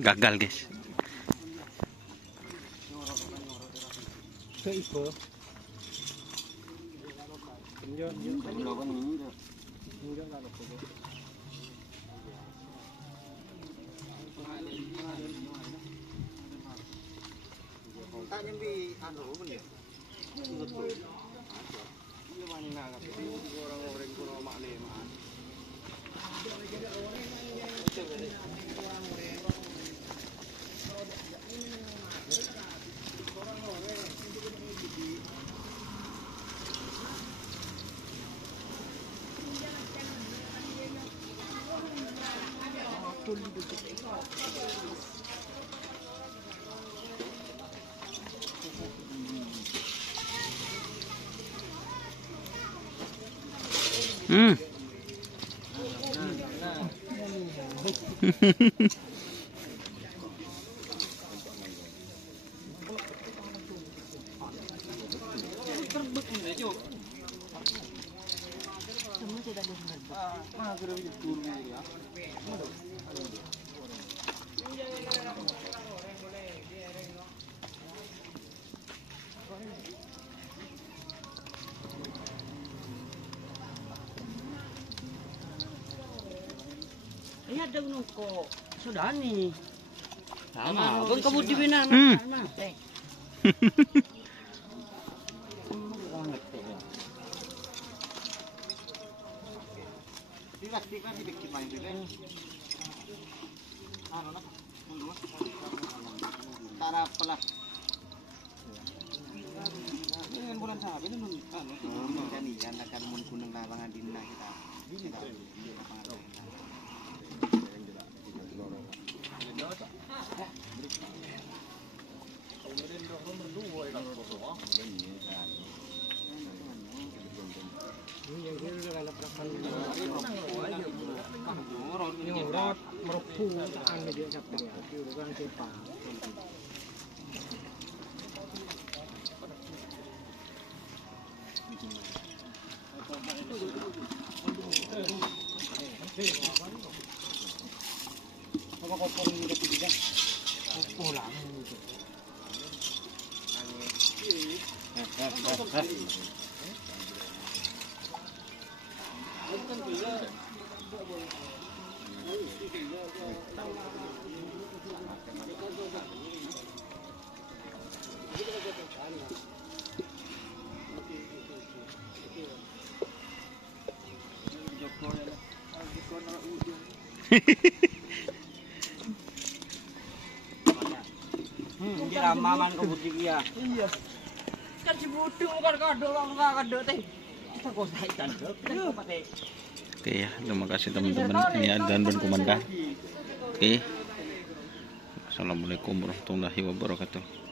Gagal guys. Ini ada nungko sudah nih. Sama, bang kamu di mana? Tara pala. Dengan bulan sahabat ini mun anu yan akan mun kunang lawangan dinna kita. Ini tak. Maman kau bujuk ya. Iya. Kan si budung kan kado orang kado teh. Kita kau saikan. Oke ya, terima kasih teman-teman. Ini adzan dan kumandang. Oke. Assalamualaikum warahmatullahi wabarakatuh.